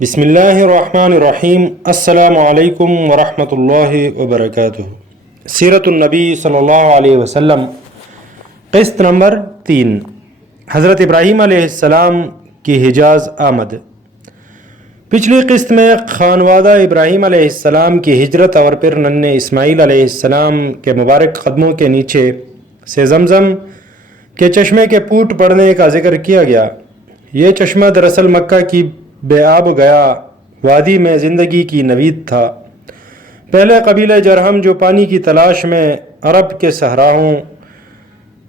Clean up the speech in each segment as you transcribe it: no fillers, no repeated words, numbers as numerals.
بسم اللہ الرحمن الرحیم۔ السلام علیکم ورحمۃ اللہ وبرکاتہ۔ سیرت النبی صلی اللہ علیہ وسلم، قسط نمبر 3، حضرت ابراہیم علیہ السلام کی حجاز آمد۔ پچھلی قسط میں خانوادہ ابراہیم علیہ السلام کی ہجرت اور پھر ننھے اسماعیل علیہ السلام کے مبارک قدموں کے نیچے سے زمزم کے چشمے کے پھوٹ پڑنے کا ذکر کیا گیا۔ یہ چشمہ دراصل مکہ کی بے آب گیا وادی میں زندگی کی نوید تھا۔ پہلے قبیلہ جرہم جو پانی کی تلاش میں عرب کے صحراؤں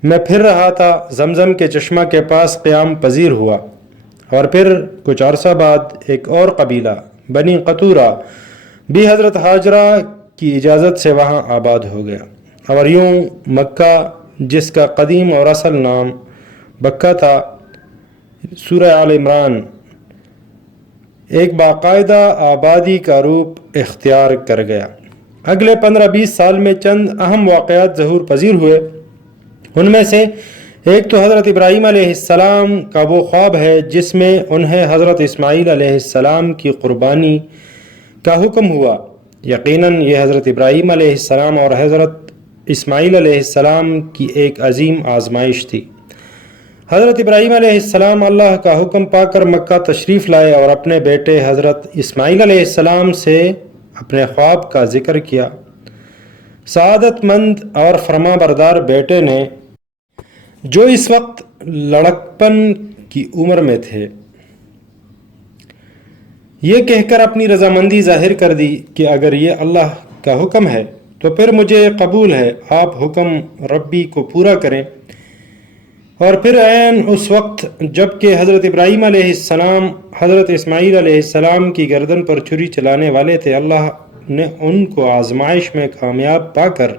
میں پھر رہا تھا، زمزم کے چشمہ کے پاس قیام پذیر ہوا، اور پھر کچھ عرصہ بعد ایک اور قبیلہ بنی قطورہ بھی حضرت حاجرہ کی اجازت سے وہاں آباد ہو گیا، اور یوں مکہ، جس کا قدیم اور اصل نام بکہ تھا، سورہ آل عمران، ایک باقاعدہ آبادی کا روپ اختیار کر گیا۔ اگلے 15-20 سال میں چند اہم واقعات ظہور پذیر ہوئے۔ ان میں سے ایک تو حضرت ابراہیم علیہ السلام کا وہ خواب ہے جس میں انہیں حضرت اسماعیل علیہ السلام کی قربانی کا حکم ہوا۔ یقیناً یہ حضرت ابراہیم علیہ السلام اور حضرت اسماعیل علیہ السلام کی ایک عظیم آزمائش تھی۔ حضرت ابراہیم علیہ السلام اللہ کا حکم پا کر مکہ تشریف لائے اور اپنے بیٹے حضرت اسماعیل علیہ السلام سے اپنے خواب کا ذکر کیا۔ سعادت مند اور فرما بردار بیٹے نے، جو اس وقت لڑکپن کی عمر میں تھے، یہ کہہ کر اپنی رضامندی ظاہر کر دی کہ اگر یہ اللہ کا حکم ہے تو پھر مجھے قبول ہے، آپ حکم ربی کو پورا کریں۔ اور پھر عین اس وقت جب کہ حضرت ابراہیم علیہ السلام حضرت اسماعیل علیہ السلام کی گردن پر چھری چلانے والے تھے، اللہ نے ان کو آزمائش میں کامیاب پا کر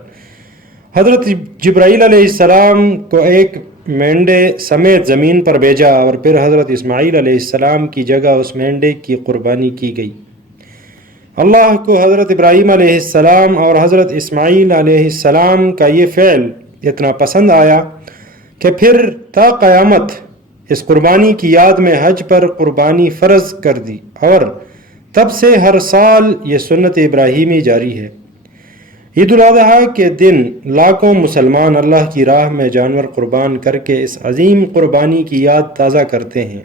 حضرت جبرائیل علیہ السلام کو ایک مینڈے سمیت زمین پر بھیجا، اور پھر حضرت اسماعیل علیہ السلام کی جگہ اس مینڈے کی قربانی کی گئی۔ اللہ کو حضرت ابراہیم علیہ السلام اور حضرت اسماعیل علیہ السلام کا یہ فعل اتنا پسند آیا کہ پھر تا قیامت اس قربانی کی یاد میں حج پر قربانی فرض کر دی، اور تب سے ہر سال یہ سنت ابراہیمی جاری ہے۔ عید الاضحیٰ کے دن لاکھوں مسلمان اللہ کی راہ میں جانور قربان کر کے اس عظیم قربانی کی یاد تازہ کرتے ہیں۔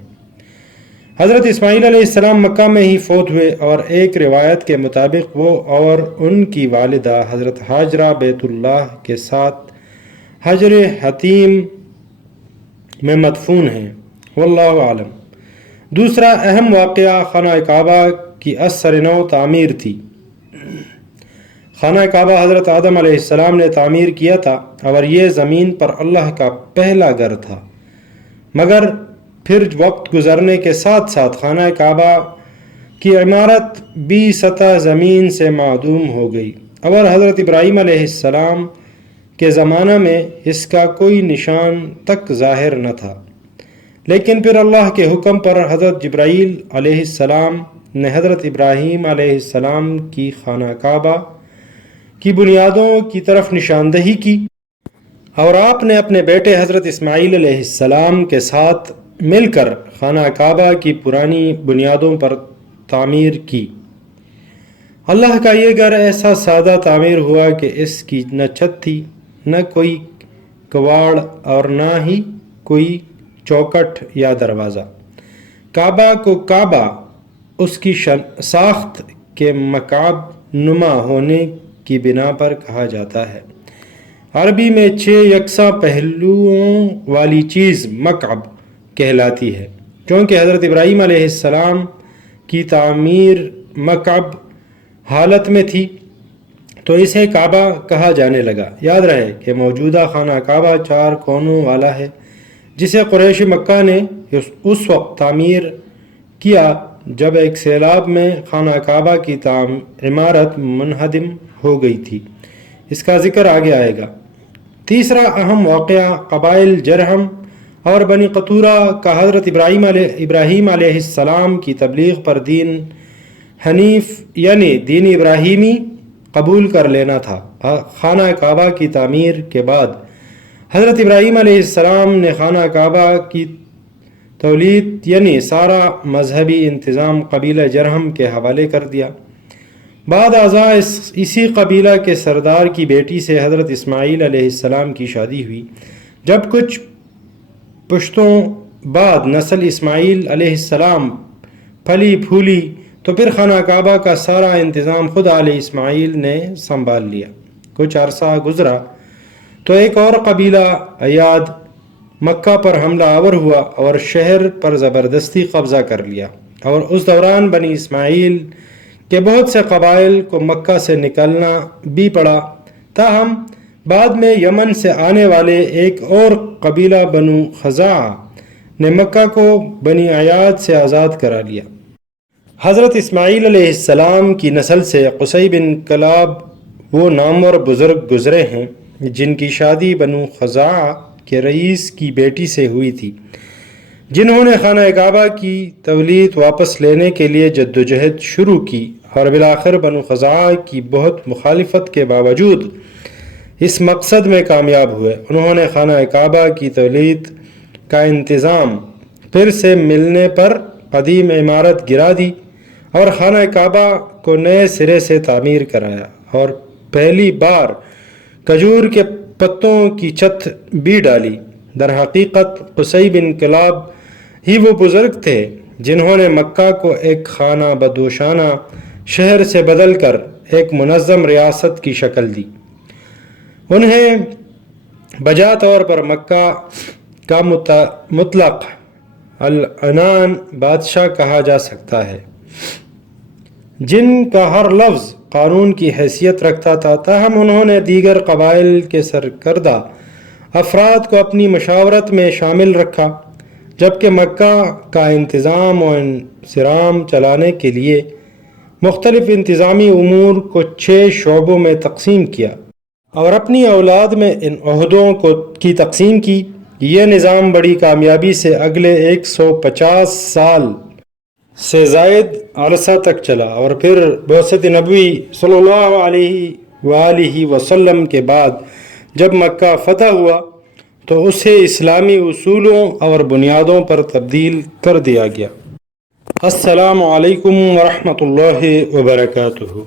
حضرت اسماعیل علیہ السلام مکہ میں ہی فوت ہوئے، اور ایک روایت کے مطابق وہ اور ان کی والدہ حضرت حاجرہ بیت اللہ کے ساتھ حجر حتیم میں مدفون ہیں، واللہ عالم۔ دوسرا اہم واقعہ خانہ کعبہ کی از نو تعمیر تھی۔ خانہ کعبہ حضرت آدم علیہ السلام نے تعمیر کیا تھا، اور یہ زمین پر اللہ کا پہلا گھر تھا، مگر پھر وقت گزرنے کے ساتھ ساتھ خانہ کعبہ کی عمارت بھی سطح زمین سے معدوم ہو گئی، اور حضرت ابراہیم علیہ السلام کے زمانہ میں اس کا کوئی نشان تک ظاہر نہ تھا۔ لیکن پھر اللہ کے حکم پر حضرت جبرائیل علیہ السلام نے حضرت ابراہیم علیہ السلام کی خانہ کعبہ کی بنیادوں کی طرف نشاندہی کی، اور آپ نے اپنے بیٹے حضرت اسماعیل علیہ السلام کے ساتھ مل کر خانہ کعبہ کی پرانی بنیادوں پر تعمیر کی۔ اللہ کا یہ گھر ایسا سادہ تعمیر ہوا کہ اس کی نہ چھت تھی، نہ کوئی کواڑ، اور نہ ہی کوئی چوکٹ یا دروازہ۔ کعبہ کو کعبہ اس کی ساخت کے مکعب نما ہونے کی بنا پر کہا جاتا ہے۔ عربی میں 6 یکساں پہلوؤں والی چیز مکعب کہلاتی ہے۔ چونکہ حضرت ابراہیم علیہ السلام کی تعمیر مکعب حالت میں تھی تو اسے کعبہ کہا جانے لگا۔ یاد رہے کہ موجودہ خانہ کعبہ 4 کونوں والا ہے، جسے قریش مکہ نے اس وقت تعمیر کیا جب ایک سیلاب میں خانہ کعبہ کی عمارت منہدم ہو گئی تھی۔ اس کا ذکر آگے آئے گا۔ تیسرا اہم واقعہ قبائل جرہم اور بنی قطورہ کا حضرت ابراہیم علیہ السلام کی تبلیغ پر دین حنیف یعنی دین ابراہیمی قبول کر لینا تھا۔ خانہ کعبہ کی تعمیر کے بعد حضرت ابراہیم علیہ السلام نے خانہ کعبہ کی تولید یعنی سارا مذہبی انتظام قبیلہ جرہم کے حوالے کر دیا۔ بعد ازاں اسی قبیلہ کے سردار کی بیٹی سے حضرت اسماعیل علیہ السلام کی شادی ہوئی۔ جب کچھ پشتوں بعد نسل اسماعیل علیہ السلام پھلی پھولی تو پھر خانہ کعبہ کا سارا انتظام خود آل اسماعیل نے سنبھال لیا۔ کچھ عرصہ گزرا تو ایک اور قبیلہ ایاد مکہ پر حملہ آور ہوا اور شہر پر زبردستی قبضہ کر لیا، اور اس دوران بنی اسماعیل کے بہت سے قبائل کو مکہ سے نکلنا بھی پڑا۔ تاہم بعد میں یمن سے آنے والے ایک اور قبیلہ بنو خزاعہ نے مکہ کو بنی ایاد سے آزاد کرا لیا۔ حضرت اسماعیل علیہ السلام کی نسل سے قصی بن کلاب وہ نامور بزرگ گزرے ہیں جن کی شادی بنو خزاعہ کے رئیس کی بیٹی سے ہوئی تھی، جنہوں نے خانہ کعبہ کی تولید واپس لینے کے لیے جدوجہد شروع کی اور بالآخر بنو خزاعہ کی بہت مخالفت کے باوجود اس مقصد میں کامیاب ہوئے۔ انہوں نے خانہ کعبہ کی تولید کا انتظام پھر سے ملنے پر قدیم عمارت گرا دی اور خانہ کعبہ کو نئے سرے سے تعمیر کرایا، اور پہلی بار کھجور کے پتوں کی چھت بھی ڈالی۔ در حقیقت قصی بن کلاب ہی وہ بزرگ تھے جنہوں نے مکہ کو ایک خانہ بدوشانہ شہر سے بدل کر ایک منظم ریاست کی شکل دی۔ انہیں بجا طور پر مکہ کا مطلق العنان بادشاہ کہا جا سکتا ہے، جن کا ہر لفظ قانون کی حیثیت رکھتا تھا۔ تاہم انہوں نے دیگر قبائل کے سرکردہ افراد کو اپنی مشاورت میں شامل رکھا، جبکہ مکہ کا انتظام و انصرام چلانے کے لیے مختلف انتظامی امور کو 6 شعبوں میں تقسیم کیا اور اپنی اولاد میں ان عہدوں کی تقسیم کی۔ یہ نظام بڑی کامیابی سے اگلے 150 سال سے زائد عرصہ تک چلا، اور پھر بعثت نبوی صلی اللہ علیہ وآلہ وسلم کے بعد جب مکہ فتح ہوا تو اسے اسلامی اصولوں اور بنیادوں پر تبدیل کر دیا گیا۔ السلام علیکم ورحمۃ اللہ وبرکاتہ۔